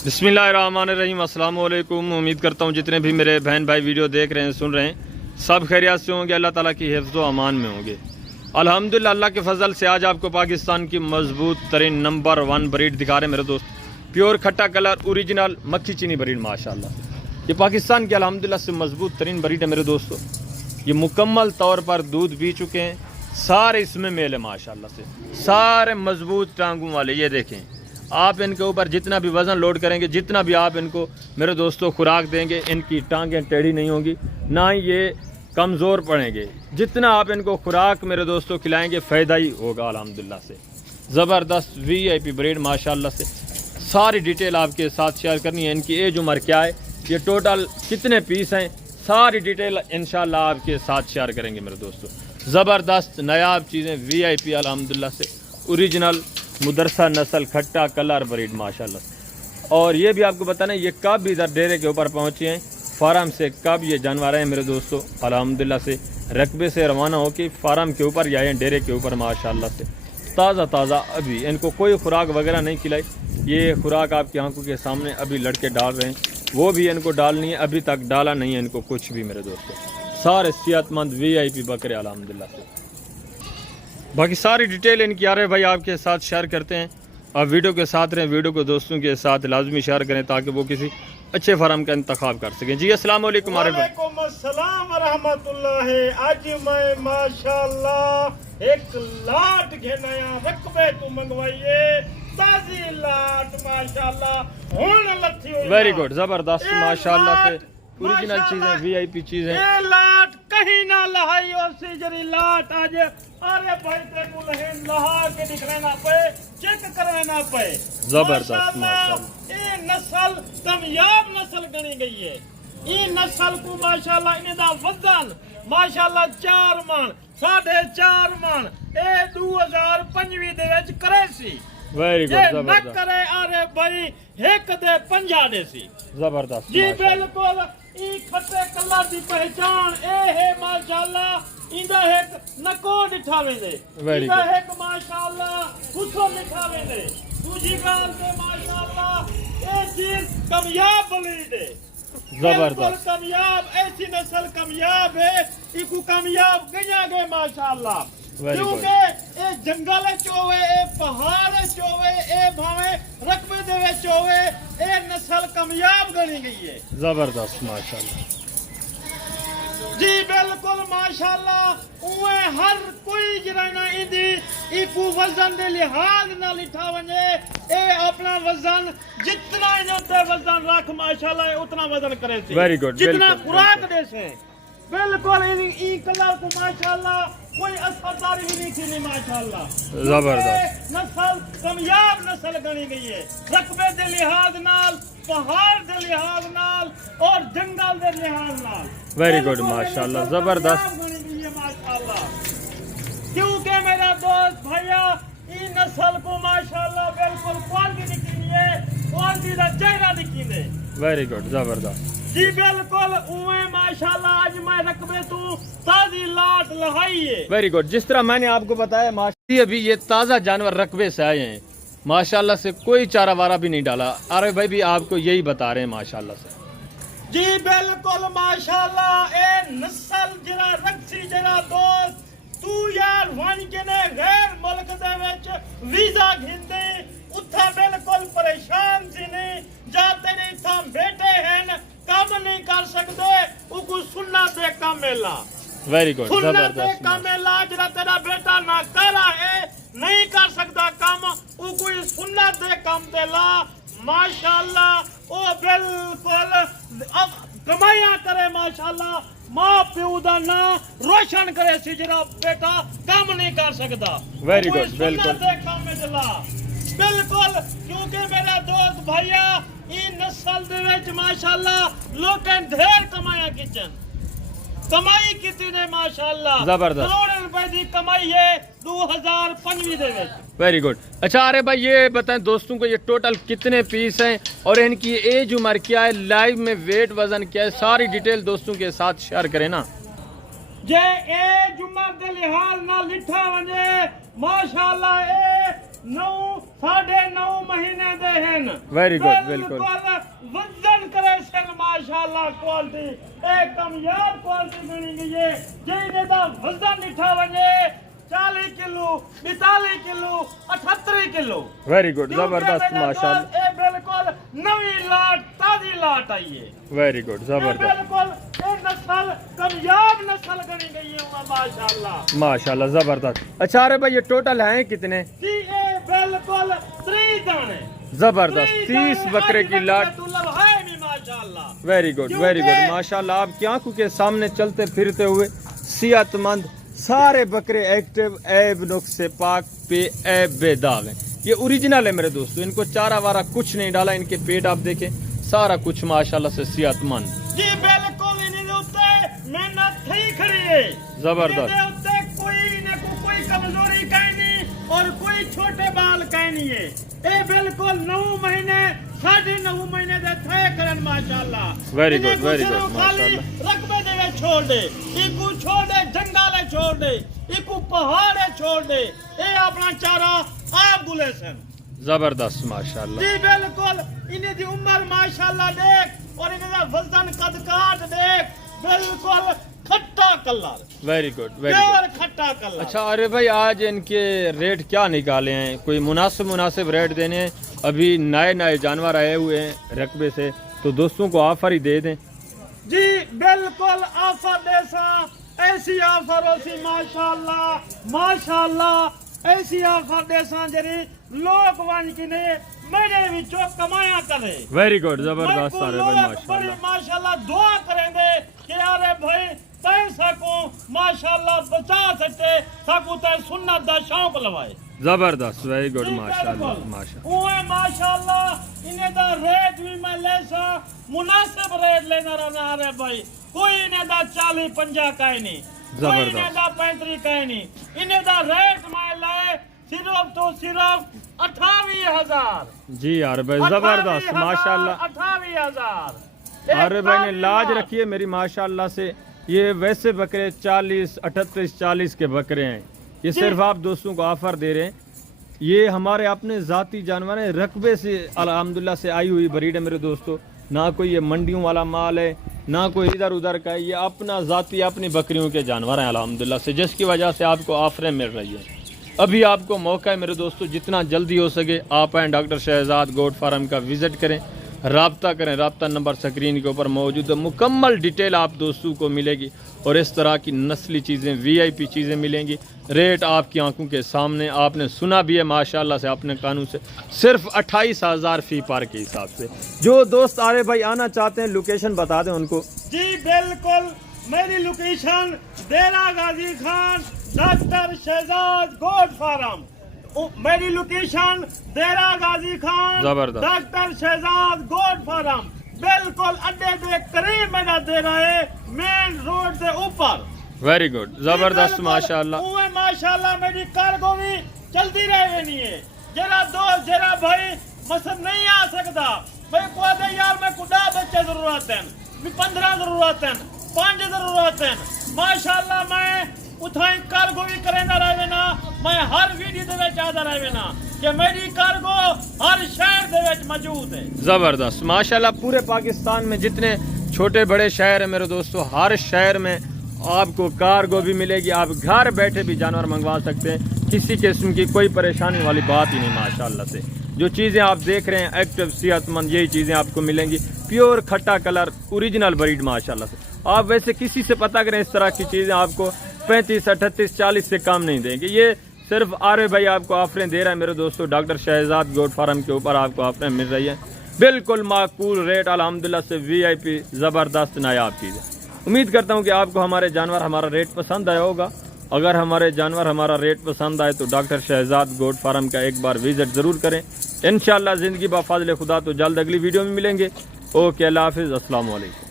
बिस्मिल्लाहिर्रहमानिर्रहीम। अस्सलाम वालेकुम। उम्मीद करता हूँ जितने भी मेरे बहन भाई वीडियो देख रहे हैं, सुन रहे हैं, सब खैरियत से होंगे, अल्लाह ताला की हिफ्ज़ व अमान में होंगे। अल्हम्दुलिल्लाह, अल्लाह के फजल से आज आपको पाकिस्तान की मजबूत तरीन नंबर 1 ब्रीड दिखा रहे हैं मेरे दोस्त। प्योर खट्टा कलर ओरिजिनल मक्खी चीनी ब्रीड माशाल्लाह। ये पाकिस्तान की अल्हम्दुलिल्लाह से मजबूत तरीन ब्रीड है मेरे दोस्तों। ये मुकम्मल तौर पर दूध पी चुके हैं, सारे इसमें मेल है माशाल्लाह से, सारे मजबूत टांगों वाले। ये देखें, आप इनके ऊपर जितना भी वज़न लोड करेंगे, जितना भी आप इनको मेरे दोस्तों खुराक देंगे, इनकी टांगें टेढ़ी नहीं होंगी, ना ही ये कमज़ोर पड़ेंगे। जितना आप इनको खुराक मेरे दोस्तों खिलाएंगे फ़ायदा ही होगा अल्हम्दुलिल्लाह से। ज़बरदस्त VIP ब्रीड माशाल्लाह से। सारी डिटेल आपके साथ शेयर करनी है। इनकी एज उम्र क्या है, ये टोटल कितने पीस हैं, सारी डिटेल इंशाल्लाह आपके साथ शेयर करेंगे मेरे दोस्तों। ज़बरदस्त नायाब चीज़ें VIP अल्हम्दुलिल्लाह से, ओरिजिनल मुदरसा नस्ल खट्टा कलर ब्रीड माशाल्लाह। और ये भी आपको बताना है, ये कब इधर डेरे के ऊपर पहुँचे हैं, फार्म से कब ये जानवर हैं मेरे दोस्तों अल्हम्दुलिल्लाह से, रकबे से रवाना हो के फार्म के ऊपर या डेरे के ऊपर माशाल्लाह से ताज़ा अभी इनको कोई खुराक वगैरह नहीं खिलाई। ये खुराक आपकी आंखों के सामने अभी लड़के डाल रहे हैं, वो भी इनको डालनी है, अभी तक डाला नहीं है इनको कुछ भी मेरे दोस्तों। सारे सेहतमंद VIP बकरे अल्हम्दुलिल्लाह से। बाकी सारी डिटेल इनकी आ रहे भाई आपके साथ शेयर करते हैं। आप वीडियो के साथ रहें, वीडियो को दोस्तों के साथ लाजमी शेयर करें ताकि वो किसी अच्छे फार्म का इंतखाब कर सकें। जी अस्सलाम वालेकुम। वालेकुम अस्सलाम व रहमतुल्लाह। आज मैं माशाल्लाह एक लाट घेनाया रकबे तू मंगवाइए, ताजी लाट माशाल्लाह हुन लथी हुई। वेरी गुड, जबरदस्त माशाल्लाह से, ओरिजिनल चीजें VIP चीजें। ये लाट कहीं ना लहाई और सी जरी लाट आज। अरे भाई ते को लहन लहा के दिखना पे, चेक करना पे। जबरदस्त माशाल्लाह। ये नस्ल कामयाब नस्ल गणी गई है। ये नस्ल को माशाल्लाह इनदा वजन माशाल्लाह 4 मन 4.5 मन ए 2025 दे विच करे सी। वेरी गुड, न जबरदस्त करे। अरे भाई एक दे 50 दे सी। जबरदस्त जी बिल्कुल। ई खट्टे कलर दी पहचान ए है माशाल्लाह। इंदा एक नको दिखावे दे, इंदा एक माशाल्लाह खुशो दिखावे दे। दूजी गाल पे माशाल्लाह ए चीज कामयाब बनी दे, जबरदस्त कामयाब। ऐसी नस्ल कामयाब है, इको कामयाब गया गए माशाल्लाह। क्योंकि ए जंगल चोवे, ए पहाड़ चोवे, ए भावे रकबे दे विच होवे, ए नस्ल कामयाब गणी गई है। जबरदस्त माशाल्लाह। जी बिल्कुल माशाल्लाह। उए हर कोई जराना इंदी इको वजन दे लिहाज ना लिठा वने, ए अपना वजन जितना इनते वजन रख माशाल्लाह उतना वजन करे सी। वेरी गुड, जितना खुराक दे से बिल्कुल ई कलर को माशाल्लाह कोई असरदारी भी नहीं थी माशाल्लाह। जबरदस्त नस्ल कामयाब नस्ल गणी गई है, रकबे दे लिहाज नाल, पहाड़ दे लिहाज नाल और जंगल दे लिहाज नाल। वेरी गुड माशाल्लाह, जबरदस्त माशाल्लाह। क्योंकि मेरा दोस्त भैया ई नस्ल को माशाल्लाह बिल्कुल क्वालिटी दिखी है, क्वालिटी दा चेहरा दिखी है। वेरी गुड, जबरदस्त जी बिल्कुल। उए माशाल्लाह आज मैं रकबे तू ताजी लाट लहाई है। Very good. जिस तरह मैंने आपको बताया माशाल्लाह, अभी ये ताज़ा जानवर रकबे से आए हैं माशाल्लाह से, कोई चारा वारा भी नहीं डाला। अरे भाई भी आपको यही बता रहे हैं माशाल्लाह से। जी बिल्कुल माशाल्लाह। ए नस्ल जरा रक्सी जरा दोस्त तू यार वन के ने गैर मुल्क दे विच वीजा घिंदे उथा बिल्कुल परेशान सी नहीं जाते नहीं था बेटे हैं काम नहीं कर सकते, उको सुन्ना दे काम मेला। वेरी गुड, सुन्ना दे जबरदस्त काम मेला जरा तेरा बेटा ना करा है, नहीं कर सकता काम, उको सुन्ना दे काम देला माशाल्लाह। ओ बिल्कुल कमाइया करे माशाल्लाह, माँ प्यो दा ना रोशन करे सी जरा बेटा काम नहीं कर सकता। वेरी गुड, बिल्कुल काम में चला बिल्कुल। क्योंकि मेरा दोस्त भैया ई नस्ल दे विच माशाल्लाह लोकें ढेर कमाया किचन कमाई कितनी ने माशाल्लाह, जबरदस्त करोड़ रुपए की कमाई है 2025 दे विच। Very good. अच्छा अरे भाई ये बताएं दोस्तों को, ये टोटल कितने पीस हैं और इनकी एज उम्र क्या है, लाइव में वेट वजन क्या है, सारी डिटेल दोस्तों के साथ शेयर करें ना। जे एज उम्र दे लिहाज ना लिठा वने माशाल्लाह ए 9 9.5 महीने दे हैं। Very good, बिल्कुल। वजन करे सर माशाल्लाह क्वालिटी एक कामयाब क्वालिटी बनी गई है। जिन्हें दा वजन निठा वने 40 kilo 42 kilo 78 kilo. Very good, जबरदस्त माशाल्लाह। ये बिल्कुल नवी लाट ताजी लाट आई है। वेरी गुड, जबरदस्त। बिल्कुल ये नस्ल कामयाब नस्ल बनी गई है माशाल्लाह माशाल्लाह, जबरदस्त। अच्छा अरे भाई ये टोटल हैं कितने? जी ये बिल्कुल 30 दाने जबरदस्त, 30 बकरे की लाट। माशाल्लाह। वेरी गुड, वेरी गुड माशाल्लाह। आपकी आंखों के सामने चलते फिरते हुए सेहतमंद सारे बकरे एक्टिव, ऐब नुक्स से पाक पे ऐब बेदाग हैं। ये ओरिजिनल है मेरे दोस्तों, इनको चारा वारा कुछ नहीं डाला। इनके पेट आप देखें, सारा कुछ माशाल्लाह से सेहतमंद। जी बिल्कुल इन्हें उत्ते मेहनत थी खड़ी है। जबरदस्त। इन्हें उत्ते कोई कमजोरी कहीं नहीं और कोई छोटे बाल कहीं नहीं है। ये बिल्कुल 9 महीने 9.5 महीने दे थे करन माशाल्लाह। वेरी गुड, वेरी गुड माशाल्लाह। रकबे दे छोड़ दे, इको छोड़ दे, जंगले छोड़ दे, इको पहाड़े छोड़ दे। ये अपना चारा आप गुलेसन। जबरदस्त माशाल्लाह। जी बिल्कुल इन्हें दी उम्र माशाल्लाह देख और इन्हें दा वजन कद काट देख, बिल्कुल खट्टा colour. Very good, very good. खट्टा कलर। अच्छा अरे भाई आज इनके रेट क्या निकाले हैं? कोई मुनासिब रेट देने हैं? अभी नए जानवर आए हुए हैं रकबे से, तो दोस्तों को ऑफर ही दे दें। जी बिल्कुल ऑफर दे सा, ऐसी ऑफर होसी माशाल्लाह माशाल्लाह। ऐसी ऑफर दे सा जरी लोग वन की ने मेरे विचों कमाया करे। वेरी गुड, जबरदस्त अरे भाई माशाल्लाह। माशाल्लाह दुआ करेंगे कि अरे भाई पैसा को माशाल्लाह बचा सकते सकू ते सुन्नत दा शौक लवाए। जबरदस्त, वेरी गुड माशाल्लाह माशाल्लाह। ओए माशाल्लाह इन्हें दा रेट भी मैं लेसा मुनासिब रेट लेना रहना रे भाई। कोई इन्हें दा 40-50 का ही नहीं, कोई इन्हें दा 35 का ही नहीं। इन्हें दा रेट मैं ले सिर्फ तो सिर्फ 28,000। जी यार भाई जबरदस्त माशाल्लाह। 28,000। अरे भाई ने लाज रखी है मेरी माशाल्लाह से। ये वैसे बकरे 40, 38, 40 के बकरे हैं। ये सिर्फ आप दोस्तों को ऑफर दे रहे हैं। ये हमारे अपने ज़ाती जानवर हैं, रकबे से अल्हम्दुलिल्लाह से आई हुई ब्रीड है मेरे दोस्तों। ना कोई ये मंडियों वाला माल है, ना कोई इधर उधर का है। ये अपना ज़ाती अपनी बकरियों के जानवर हैं अल्हम्दुलिल्लाह से, जिसकी वजह से आपको ऑफरें मिल रही है। अभी आपको मौका है मेरे दोस्तों, जितना जल्दी हो सके आप आएँ डॉक्टर शहजाद गोट फार्म का विज़िट करें, राब्ता करें। राब्ता नंबर स्क्रीन के ऊपर मौजूद है। मुकम्मल डिटेल आप दोस्तों को मिलेगी और इस तरह की नस्ली चीज़ें, VIP चीज़ें मिलेंगी। रेट आपकी आंखों के सामने, आपने सुना भी है माशाल्लाह से अपने कानून से। सिर्फ 28,000 फी पार के हिसाब से। जो दोस्त आरे भाई आना चाहते हैं लोकेशन बता दें उनको। जी बिल्कुल मेरी location Dera Ghazi Khan doctor Shahzad goat farm. मेरी location Dera Ghazi Khan doctor Shahzad goat farm बिल्कुल अड्डे के करीब में दे रहा है, मेन रोड से ऊपर। वेरी गुड, जबरदस्त माशाल्लाह। माशाल्लाह मेरी कार्गो भी चलती रहे नहीं है। जरा दोस्त जरा भाई मसद नहीं आ सकता भाई को दे यार मैं कुड़ा बच्चे जरूरत है, 15 जरूरत है, 5 जरूरत है। माशाल्लाह मैं उठाई कार्गो भी करेंदा रहे ना। मैं हर वीडियो दे विच आता रहे ना कि मेरी कार्गो हर शहर दे विच मौजूद है। जबरदस्त माशाल्लाह। पूरे पाकिस्तान में जितने छोटे बड़े शहर हैं मेरे दोस्तों, हर शहर में आपको कार्गो भी मिलेगी। आप घर बैठे भी जानवर मंगवा सकते हैं, किसी किस्म की कोई परेशानी वाली बात ही नहीं माशाल्लाह से। जो चीज़ें आप देख रहे हैं एक्टिव सेहतमंद, यही चीज़ें आपको मिलेंगी। प्योर खट्टा कलर, ओरिजिनल ब्रीड माशाल्लाह से। आप वैसे किसी से पता करें, इस तरह की चीज़ें आपको 35, 38, 40 से कम नहीं देंगे। ये सिर्फ आरे भाई आपको ऑफरें दे रहा है मेरे दोस्तों। डॉक्टर शहजाद गोट फार्म के ऊपर आपको ऑफरें मिल रही हैं, बिल्कुल माकूल रेट अल्हम्दुलिल्लाह से। VIP ज़बरदस्त नायाब चीज़ है। उम्मीद करता हूँ कि आपको हमारे जानवर, हमारा रेट पसंद आया होगा। अगर हमारे जानवर, हमारा रेट पसंद आए तो डॉक्टर शहजाद गोट फार्म का एक बार विजिट ज़रूर करें। इंशाअल्लाह ज़िंदगी बफ़ज़ल खुदा तो जल्द अगली वीडियो में मिलेंगे। ओके, अल्लाह हाफ़िज़, अस्सलाम वालेकुम।